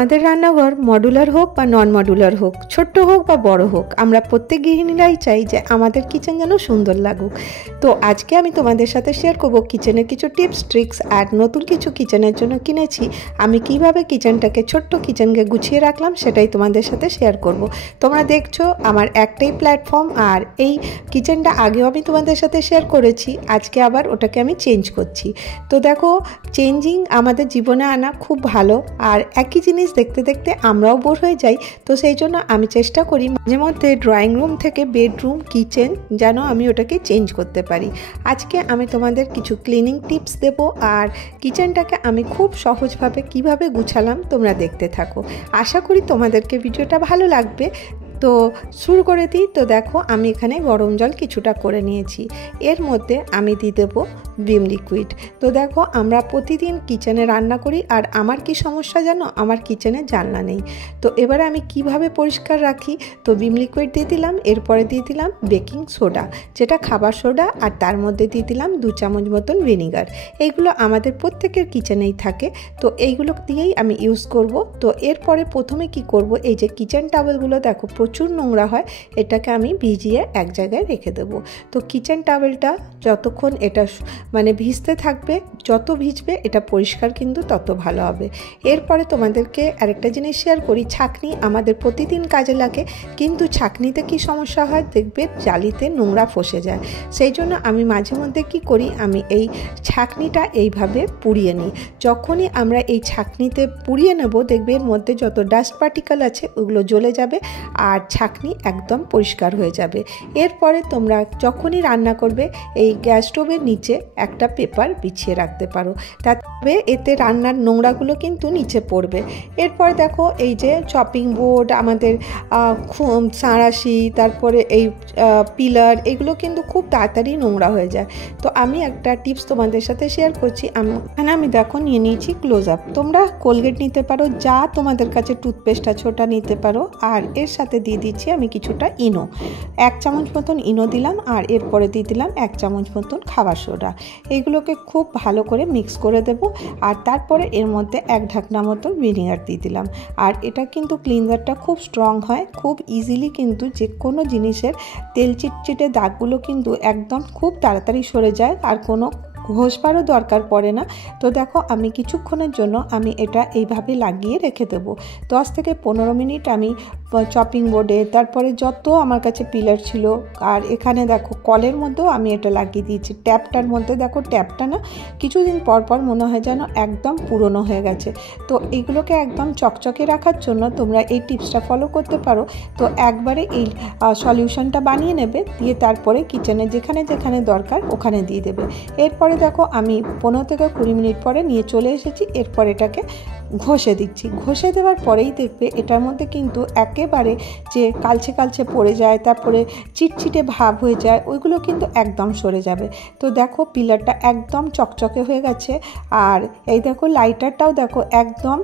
আমাদের রান্নাঘর মডুলার হোক বা নন মডুলার হোক, ছোট্ট হোক বা বড় হোক, আমরা প্রত্যেক গৃহিণীরাই চাই যে আমাদের কিচেন যেন সুন্দর লাগুক। তো আজকে আমি তোমাদের সাথে শেয়ার করব কিচেনের কিছু টিপস ট্রিক্স আর নতুন কিছু কিচেনের জন্য কিনেছি। আমি কিভাবে কিচেনটাকে, ছোট্ট কিচেনকে গুছিয়ে রাখলাম সেটাই তোমাদের সাথে শেয়ার করব। তোমরা দেখছো আমার একটাই প্ল্যাটফর্ম, আর এই কিচেনটা আগেও আমি তোমাদের সাথে শেয়ার করেছি, আজকে আবার ওটাকে আমি চেঞ্জ করছি। তো দেখো, চেঞ্জিং আমাদের জীবনে আনা খুব ভালো, আর একই জিনিস দেখতে দেখতে আমরাও বোর হয়ে যাই। তো সেই জন্য আমি চেষ্টা করি মাঝে মধ্যে ড্রয়িং রুম থেকে বেডরুম, কিচেন যেন আমি ওটাকে চেঞ্জ করতে পারি। আজকে আমি তোমাদের কিছু ক্লিনিং টিপস দেব, আর কিচেনটাকে আমি খুব সহজভাবে কিভাবে গুছালাম তোমরা দেখতে থাকো। আশা করি তোমাদেরকে ভিডিওটা ভালো লাগবে। তো শুরু করে দিই। তো দেখো, আমি এখানে গরম জল কিছুটা করে নিয়েছি, এর মধ্যে আমি দিয়ে দেবো ভিম লিকুইড। তো দেখো, আমরা প্রতিদিন কিচেনে রান্না করি, আর আমার কি সমস্যা জানো, আমার কিচেনে জানলা নেই। তো এবারে আমি কিভাবে পরিষ্কার রাখি, তো ভিম লিকুইড দিয়ে দিলাম, এরপরে দিয়ে দিলাম বেকিং সোডা, যেটা খাবার সোডা, আর তার মধ্যে দিয়ে দিলাম 2 চামচ মতন ভিনিগার। এইগুলো আমাদের প্রত্যেকের কিচেনেই থাকে, তো এইগুলো দিয়েই আমি ইউজ করব। তো এরপরে প্রথমে কি করব, এই যে কিচেন টাওয়েলগুলো দেখো প্রচুর নোংরা হয়, এটাকে আমি ভিজিয়ে এক জায়গায় রেখে দেবো। তো কিচেন টাওয়েলটা যতক্ষণ এটা মানে ভিজতে থাকবে, যত ভিজবে এটা পরিষ্কার কিন্তু তত ভালো হবে। এরপরে তোমাদেরকে আরেকটা জিনিস শেয়ার করি, ছাঁকনি আমাদের প্রতিদিন কাজে লাগে, কিন্তু ছাঁকনিতে কি সমস্যা হয় দেখবে, জালিতে নোংরা ফসে যায়। সেই জন্য আমি মাঝে মধ্যে কি করি, আমি এই ছাঁকনিটা এইভাবে পুড়িয়ে নিই। যখনই আমরা এই ছাঁকনিতে পুড়িয়ে নেব, দেখবে এর মধ্যে যত ডাস্ট পার্টিকেল আছে ওগুলো জ্বলে যাবে, আর ছাঁকনি একদম পরিষ্কার হয়ে যাবে। এরপরে তোমরা যখনই রান্না করবে, এই গ্যাস স্টোভের নিচে একটা পেপার বিছিয়ে রাখতে পারো, তাতে এতে রান্নার নোংরাগুলো কিন্তু নিচে পড়বে। এরপর দেখো, এই যে চপিং বোর্ড, আমাদের সাঁড়াশি, তারপরে এই পিলার, এগুলো কিন্তু খুব তাড়াতাড়ি নোংরা হয়ে যায়। তো আমি একটা টিপস তোমাদের সাথে শেয়ার করছি। এখানে আমি দেখো নিয়ে নিয়েছি ক্লোজ আপ, তোমরা কোলগেট নিতে পারো, যা তোমাদের কাছে টুথপেস্ট আছে ওটা নিতে পারো। আর এর সাথে দিয়ে দিচ্ছি আমি কিছুটা ইনো, 1 চামচ মতন ইনো দিলাম, আর এরপরে দিয়ে দিলাম 1 চামচ মতন খাবার সোডা। এইগুলোকে খুব ভালো করে মিক্স করে দেব, আর তারপরে এর মধ্যে 1 ঢাকনা মতন ভিনিগার দিয়ে দিলাম। আর এটা কিন্তু ক্লিনজারটা খুব স্ট্রং হয়, খুব ইজিলি কিন্তু যে কোনো জিনিসের তেল চিটচিটে দাগগুলো কিন্তু একদম খুব তাড়াতাড়ি সরে যায়, আর কোনো ঘষবারও দরকার পড়ে না। তো দেখো, আমি কিছুক্ষণের জন্য আমি এটা এইভাবে লাগিয়ে রেখে দেবো। 10 থেকে 15 মিনিট আমি চপিং বোর্ডে, তারপরে যত আমার কাছে পিলার ছিল, আর এখানে দেখো কলের মধ্যেও আমি এটা লাগিয়ে দিয়েছি। ট্যাপটার মধ্যে দেখো, ট্যাপটা না কিছুদিন পর পর মনে হয় যেন একদম পুরনো হয়ে গেছে। তো এইগুলোকে একদম চকচকে রাখার জন্য তোমরা এই টিপসটা ফলো করতে পারো। তো একবারে এই সলিউশনটা বানিয়ে নেবে, দিয়ে তারপরে কিচেনে যেখানে যেখানে দরকার ওখানে দিয়ে দেবে। এরপরে দেখো, আমি 15 থেকে 20 মিনিট পরে নিয়ে চলে এসেছি। এরপর এটাকে ঘষে দিচ্ছি। ঘষে দেওয়ার পরেই দেখবে এটার মধ্যে কিন্তু একেবারে যে কালচে কালচে পড়ে যায়, তারপরে চিটচিটে ভাব হয়ে যায়, ওইগুলো কিন্তু একদম সরে যাবে। তো দেখো, পিলারটা একদম চকচকে হয়ে গেছে, আর এই দেখো লাইটারটাও দেখো একদম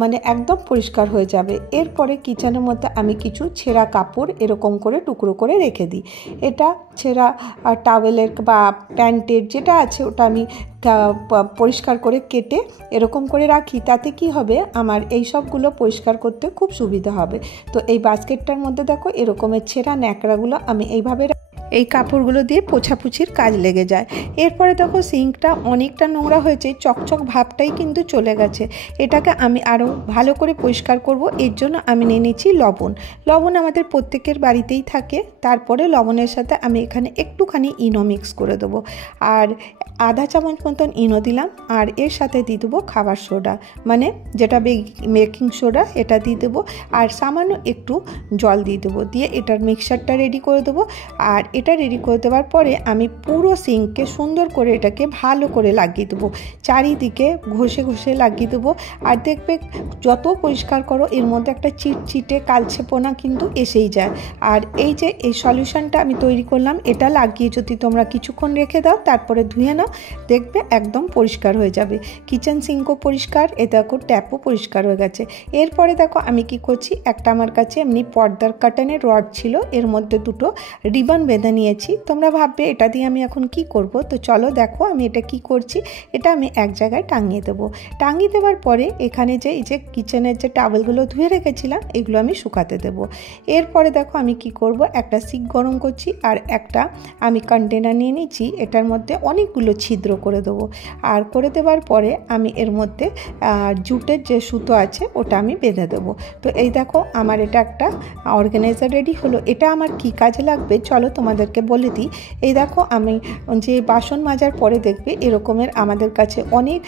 মানে একদম পরিষ্কার হয়ে যাবে। এরপরে কিচেনের মধ্যে আমি কিছু ছেঁড়া কাপড় এরকম করে টুকরো করে রেখে দিই। এটা ছেঁড়া টাওয়েলের বা প্যান্টের যেটা আছে ওটা আমি পরিষ্কার করে কেটে এরকম করে রাখি। তাতে কি হবে, আমার এই সবগুলো পরিষ্কার করতে খুব সুবিধা হবে। তো এই বাস্কেটটার মধ্যে দেখো এরকমের ছেঁড়া ন্যাকড়াগুলো আমি এইভাবে এই কাপড়গুলো দিয়ে পোছাপুছির কাজ লেগে যায়। এরপরে দেখো, সিঙ্কটা অনেকটা নোংরা হয়েছে, চকচক ভাবটাই কিন্তু চলে গেছে। এটাকে আমি আরও ভালো করে পরিষ্কার করব, এর জন্য আমি নিয়ে নিচ্ছি লবণ। লবণ আমাদের প্রত্যেকের বাড়িতেই থাকে। তারপরে লবণের সাথে আমি এখানে একটুখানি ইনো মিক্স করে দেবো, আর আধা চামচ মতন ইনো দিলাম, আর এর সাথে দিয়ে দেবো খাবার সোডা, মানে যেটা বেকিং সোডা, এটা দিয়ে দেবো, আর সামান্য একটু জল দিয়ে দেবো। দিয়ে এটার মিক্সচারটা রেডি করে দেবো। আর এটা রেডি করে দেওয়ার পরে আমি পুরো সিঙ্ককে সুন্দর করে এটাকে ভালো করে লাগিয়ে দেবো, চারিদিকে ঘষে ঘষে লাগিয়ে দেবো। আর দেখবে যত পরিষ্কার করো এর মধ্যে একটা চিটচিটে কালচেপনা কিন্তু এসেই যায়। আর এই যে এই সলিউশনটা আমি তৈরি করলাম, এটা লাগিয়ে যদি তোমরা কিছুক্ষণ রেখে দাও, তারপরে ধুয়ে নাও, দেখবে একদম পরিষ্কার হয়ে যাবে। কিচেন সিঙ্কও পরিষ্কার, এ দেখো ট্যাপও পরিষ্কার হয়ে গেছে। এরপরে দেখো আমি কি করছি, একটা আমার কাছে এমনি পর্দার কার্টেনের রড ছিল, এর মধ্যে দুটো রিবন বেঁধে বেঁধে নিয়েছি। তোমরা ভাববে এটা দিয়ে আমি এখন কি করব, তো চলো দেখো আমি এটা কি করছি। এটা আমি এক জায়গায় টাঙিয়ে দেবো। টাঙিয়ে দেওয়ার পরে এখানে যে এই যে কিচেনের যে টাওয়েলগুলো ধুয়ে রেখেছিলাম এগুলো আমি শুকাতে দেবো। এরপরে দেখো আমি কি করব, একটা সিক গরম করছি আর একটা আমি কন্টেনার নিয়ে নিচ্ছি। এটার মধ্যে অনেকগুলো ছিদ্র করে দেবো। আর করে দেওয়ার পরে আমি এর মধ্যে জুটের যে সুতো আছে ওটা আমি বেঁধে দেবো। তো এই দেখো আমার এটা একটা অর্গানাইজার রেডি হলো। এটা আমার কি কাজে লাগবে চলো তোমাদেরকে বলে দিই। এই দেখো আমি যে বাসন মাজার পরে দেখবে এরকমের আমাদের কাছে অনেক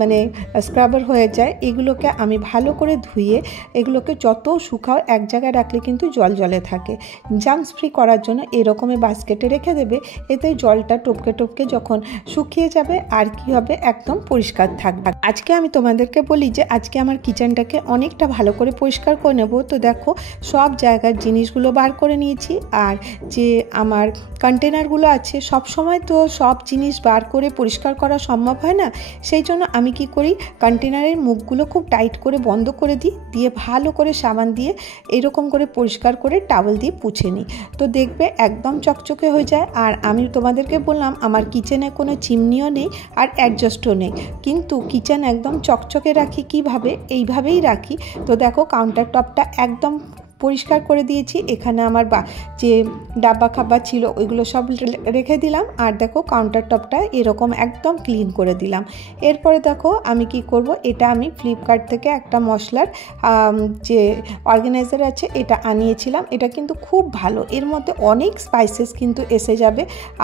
মানে স্ক্রাবার হয়ে যায়। এগুলোকে আমি ভালো করে ধুয়ে এগুলোকে যত শুকাও এক জায়গায় রাখলে কিন্তু জল জলে থাকে। জার্মস ফ্রি করার জন্য এরকমের বাস্কেটে রেখে দেবে। এতে জলটা টপকে টপকে যখন শুকিয়ে যাবে আর কি হবে, একদম পরিষ্কার থাকবে। আজকে আমি তোমাদেরকে বলি যে আজকে আমার কিচেনটাকে অনেকটা ভালো করে পরিষ্কার করে নেব। তো দেখো সব জায়গার জিনিসগুলো বার করে নিয়েছি। আর যে আমার কন্টেনারগুলো আছে সব সময় তো সব জিনিস বার করে পরিষ্কার করা সম্ভব হয় না। সেই জন্য আমি কি করি, কন্টেনারের মুখগুলো খুব টাইট করে বন্ধ করে দিই, দিয়ে ভালো করে সাবান দিয়ে এরকম করে পরিষ্কার করে টাওয়েল দিয়ে পুছে নিই। তো দেখবে একদম চকচকে হয়ে যায়। আর আমি তোমাদেরকে বললাম আমার কিচেনে কোনো চিমনিও নেই আর অ্যাডজাস্টও নেই, কিন্তু কিচেন একদম চকচকে রাখি কিভাবে, এইভাবেই রাখি। তো দেখো কাউন্টার টপটা একদম পরিষ্কার করে দিয়েছি। এখানে আমার যে ডাব্বা খাবার ছিল ওইগুলো সব রেখে দিলাম। আর দেখো কাউন্টার টপটা এরকম একদম ক্লিন করে দিলাম। এরপরে দেখো আমি কি করব, এটা আমি ফ্লিপকার্ট থেকে একটা মশলার যে অর্গানাইজার আছে এটা আনিয়েছিলাম। এটা কিন্তু খুব ভালো, এর মধ্যে অনেক স্পাইসেস কিন্তু এসে যাবে।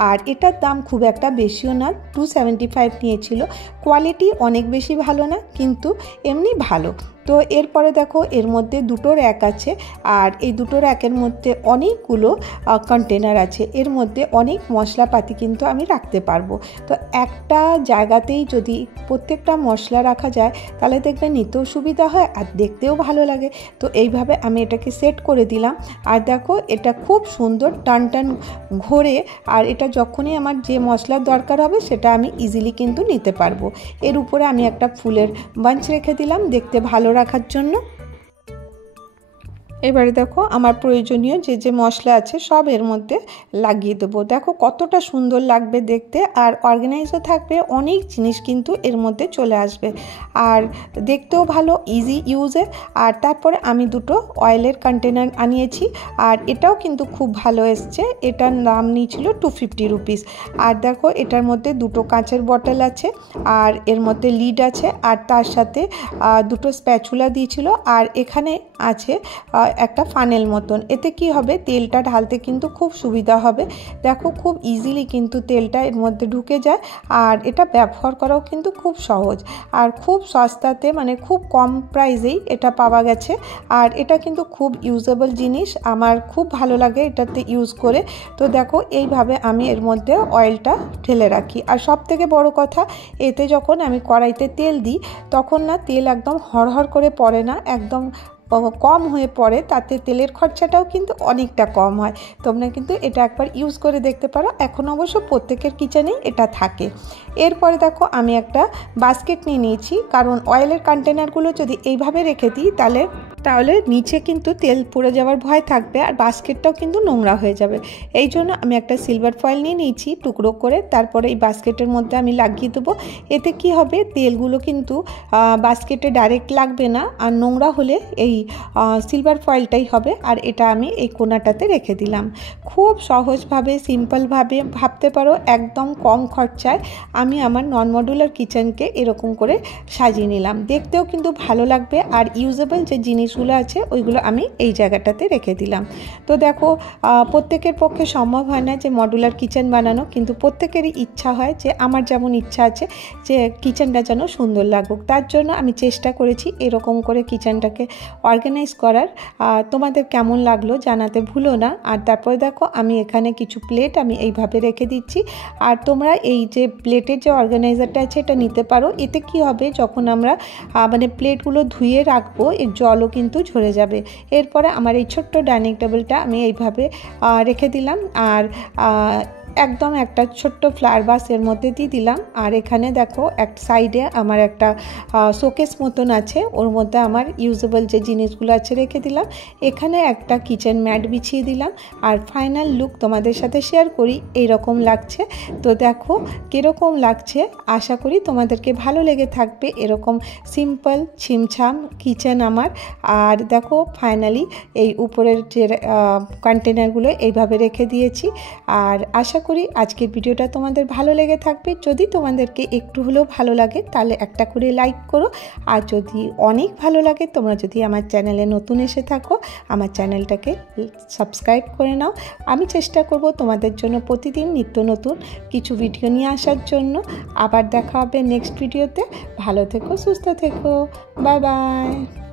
আর এটার দাম খুব একটা বেশিও না, 275 নিয়েছিল। কোয়ালিটি অনেক বেশি ভালো না, কিন্তু এমনি ভালো। তো এরপরে দেখো এর মধ্যে দুটো র্যাক আছে। আর এই দুটো র্যাকের মধ্যে অনেকগুলো কন্টেনার আছে। এর মধ্যে অনেক মশলাপাতি কিন্তু আমি রাখতে পারবো। তো একটা জায়গাতেই যদি প্রত্যেকটা মশলা রাখা যায় তাহলে দেখবে নিতেও সুবিধা হয় আর দেখতেও ভালো লাগে। তো এইভাবে আমি এটাকে সেট করে দিলাম। আর দেখো এটা খুব সুন্দর টান টান ঘোরে। আর এটা যখনই আমার যে মশলার দরকার হবে সেটা আমি ইজিলি কিন্তু নিতে পারবো। এর উপরে আমি একটা ফুলের বাঞ্চ রেখে দিলাম দেখতে ভালো রাখার জন্য। এবারে দেখো আমার প্রয়োজনীয় যে মশলা আছে সব এর মধ্যে লাগিয়ে দেবো। দেখো কতটা সুন্দর লাগবে দেখতে, আর অর্গানাইজও থাকবে, অনেক জিনিস কিন্তু এর মধ্যে চলে আসবে আর দেখতেও ভালো, ইজি ইউজে। আর তারপরে আমি দুটো অয়েলের কন্টেনার আনিয়েছি আর এটাও কিন্তু খুব ভালো এসছে। এটার দাম নিয়েছিল 250 রুপিস। আর দেখো এটার মধ্যে দুটো কাঁচের বটল আছে আর এর মধ্যে লিড আছে আর তার সাথে দুটো স্প্যাচুলা দিয়েছিল। আর এখানে আছে একটা ফানেল মতন। এতে কি হবে, তেলটা ঢালতে কিন্তু খুব সুবিধা হবে। দেখো খুব ইজিলি কিন্তু তেলটা এর মধ্যে ঢুকে যায় আর এটা ব্যবহার করাও কিন্তু খুব সহজ আর খুব সস্তাতে, মানে খুব কম প্রাইসেই এটা পাওয়া গেছে। আর এটা কিন্তু খুব ইউজেবল জিনিস, আমার খুব ভালো লাগে এটাতে ইউজ করে। তো দেখো এইভাবে আমি এর মধ্যে অয়েলটা ঢেলে রাখি। আর সব থেকে বড় কথা, এতে যখন আমি কড়াইতে তেল দিই তখন না তেল একদম হড়হড় করে পড়ে না, একদম কম হয়ে পড়ে। তাতে তেলের খরচাটাও কিন্তু অনেকটা কম হয়। তোমরা কিন্তু এটা একবার ইউজ করে দেখতে পারো। এখন অবশ্য প্রত্যেকের কিচেনেই এটা থাকে। এরপরে দেখো আমি একটা বাস্কেট নিয়ে নিয়েছি, কারণ অয়েলের কন্টেনারগুলো যদি এইভাবে রেখে দিই তাহলে নিচে কিন্তু তেল পড়ে যাওয়ার ভয় থাকবে আর বাস্কেটটাও কিন্তু নোংরা হয়ে যাবে। এই জন্য আমি একটা সিলভার ফয়েল নিয়ে নিয়েছি টুকরো করে, তারপরে এই বাস্কেটের মধ্যে আমি লাগিয়ে দেবো। এতে কি হবে, তেলগুলো কিন্তু বাস্কেটে ডাইরেক্ট লাগবে না আর নোংরা হলে এই সিলভার ফয়েলটাই হবে। আর এটা আমি এই কোণাটাতে রেখে দিলাম। খুব সহজভাবে সিম্পলভাবে ভাবতে পারো, একদম কম খরচায় আমি আমার নন মডুলার কিচেনকে এরকম করে সাজিয়ে নিলাম। দেখতেও কিন্তু ভালো লাগবে আর ইউজেবল যে জিনিসগুলো আছে ওইগুলো আমি এই জায়গাটাতে রেখে দিলাম। তো দেখো প্রত্যেকের পক্ষে সম্ভব হয় না যে মডুলার কিচেন বানানো, কিন্তু প্রত্যেকেরই ইচ্ছা হয় যে আমার যেমন ইচ্ছা আছে যে কিচেনটা যেন সুন্দর লাগুক। তার জন্য আমি চেষ্টা করেছি এরকম করে কিচেনটাকে অর্গানাইজ করার। তোমাদের কেমন লাগলো জানাতে ভুলো না। আর তারপরে দেখো আমি এখানে কিছু প্লেট আমি এইভাবে রেখে দিচ্ছি। আর তোমরা এই যে প্লেটের যে অর্গানাইজারটা আছে এটা নিতে পারো। এতে কি হবে, যখন আমরা মানে প্লেটগুলো ধুয়ে রাখবো এর জলও কিন্তু ঝরে যাবে। এরপরে আমার এই ছোট্ট ডাইনিং টেবিলটা আমি এইভাবে রেখে দিলাম। আর একদম একটা ছোট্ট ফ্লাওয়ার ভাস এর মধ্যে দিয়ে দিলাম। আর এখানে দেখো এক সাইডে আমার একটা শোকেস মতন আছে, ওর মধ্যে আমার ইউজেবল যে জিনিসগুলো আছে রেখে দিলাম। এখানে একটা কিচেন ম্যাট বিছিয়ে দিলাম। আর ফাইনাল লুক তোমাদের সাথে শেয়ার করি, এইরকম লাগছে। তো দেখো কীরকম লাগছে, আশা করি তোমাদেরকে ভালো লেগে থাকবে। এরকম সিম্পল ছিমছাম কিচেন আমার। আর দেখো ফাইনালি এই উপরের যে কন্টেনারগুলো এইভাবে রেখে দিয়েছি। আর আশা করি আজকের ভিডিওটা তোমাদের ভালো লেগে থাকবে। যদি তোমাদেরকে একটু হলেও ভালো লাগে তাহলে একটা করে লাইক করো। আর যদি অনেক ভালো লাগে, তোমরা যদি আমার চ্যানেলে নতুন এসে থাকো, আমার চ্যানেলটাকে সাবস্ক্রাইব করে নাও। আমি চেষ্টা করব তোমাদের জন্য প্রতিদিন নিত্য নতুন কিছু ভিডিও নিয়ে আসার জন্য। আবার দেখা হবে নেক্সট ভিডিওতে। ভালো থেকো, সুস্থ থেকো, বাই বাই।